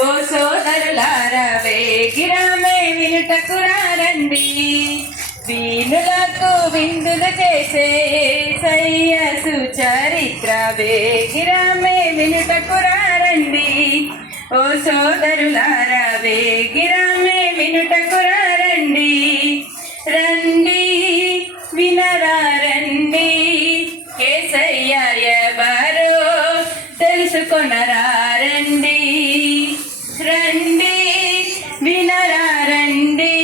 ఓ సోదరులారా వేగిరామే వినుటకు రండి, దీనులకు విందులు చేసే యేసయ్య సుచరిత్ర వేగిరామే వినుటకు రండి. ఓ సోదరులారా వేగిరామే వినుటకు రండి, రండి వినరా రండి, యేసయ్య ఎవరో తెలుసుకొనరా రండి, రండి వినరా రండి,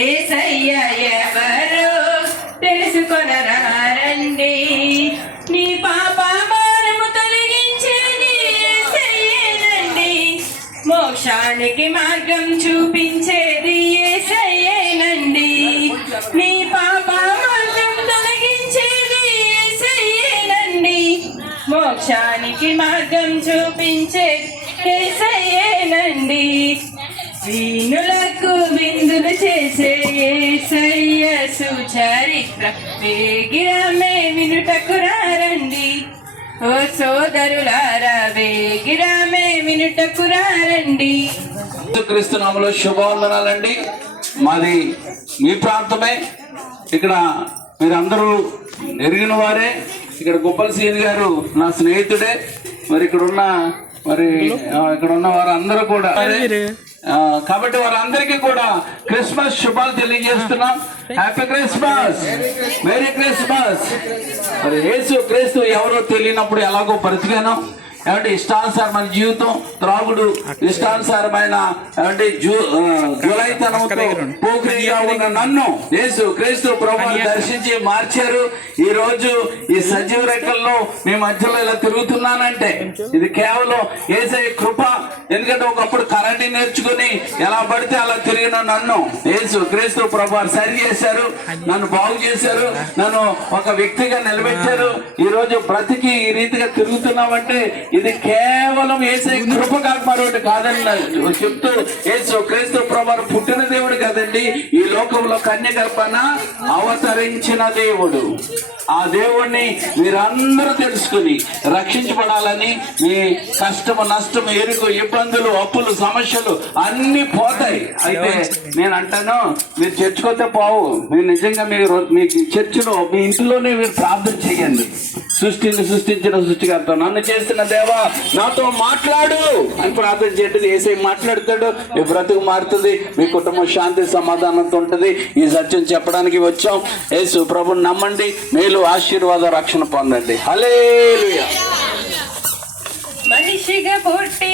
యేసయ్య ఎవరో తెలుసుకొనరా రండి. నీ పాప భారము తొలగించేది యేసయ్యేనండి, మోక్షానికి మార్గం చూపించేది యేసయ్యేనండి. నీ పాప మార్గం తొలగించేది యేసయ్యేనండి, మోక్షానికి మార్గం చూపించేది యేసయ్యేనండి. వీణులకు విందులు చేసే యేసయ్య సుచరిత్ర వేగిరామే వినుటకు రండి. ఓ సోదరులారా వేగిరామే వినుటకు రండి. క్రీస్తు నామములో శుభవందనాలండి. మాది మీ ప్రాంతమే, ఇక్కడ మీరందరూ ఎరిగిన వారే. ఇక్కడ గుప్పల సీని గారు నా స్నేహితుడే. మరి ఇక్కడ ఉన్న వారందరూ కూడా కాబట్టి వారందరికీ కూడా క్రిస్మస్ శుభాలు తెలియజేస్తున్నాం. Happy Christmas, merry Christmas. మరి యేసు క్రీస్తు ఎవరో తెలియనప్పుడు ఎలాగో బ్రతికాను. ఏమంటే ఇష్టానుసారమైన జీవితం, త్రాగుడు, ఇష్టానుసారమైన ఏమంటే జులైతనంతో పోకిరిగా ఉన్న నన్ను యేసు క్రీస్తు ప్రభువుని దర్శించి మార్చారు. ఈ రోజు ఈ సజీవ రెక్కల్లో మీ మధ్యలో ఇలా తిరుగుతున్నానంటే ఇది కేవలం యేసయ్య కృప. ఎందుకంటే ఒకప్పుడు కరాటే నేర్చుకుని ఎలా పడితే అలా తిరిగిన నన్ను యేసు క్రీస్తు ప్రభువు సరి చేశారు, నన్ను బాగు చేశారు, నన్ను ఒక వ్యక్తిగా నిలబెట్టారు. ఈ రోజు బ్రతికి ఈ రీతిగా తిరుగుతున్నామంటే ఇది కేవలం యేసయ్య కృప కాక మరొకటి కాదని చెప్తూ, యేసు క్రీస్తు ప్రభువు పుట్టిన దేవుడు కదండి, ఈ లోకంలో కన్యగర్భన అవతరించిన దేవుడు. ఆ దేవుణ్ణి మీరందరూ తెలుసుకుని రక్షించబడాలని, మీ కష్టము, నష్టము, ఎరుకు, ఇబ్బందులు, అప్పులు, సమస్యలు అన్ని పోతాయి. అయితే నేను అంటాను, మీరు చర్చకొస్తే పోవు. మీరు నిజంగా మీ చర్చిలో మీ ఇంట్లోనే మీరు ప్రార్థన చేయండి. సృష్టిని సృష్టించిన సృష్టికర్త, నన్ను చేసిన దేవా నాతో మాట్లాడు అని ప్రార్థన చేయండి. యేసయ్య మాట్లాడతాడు, మీ బ్రతుకు మారుతుంది, మీ కుటుంబం శాంతి సమాధానంతో ఉంటుంది. ఈ సత్యం చెప్పడానికి వచ్చాం. యేసు ప్రభుని నమ్మండి, మేలు, ఆశీర్వాద, రక్షణ పొందండి. హల్లెలూయా. మనిషిగా పుట్టి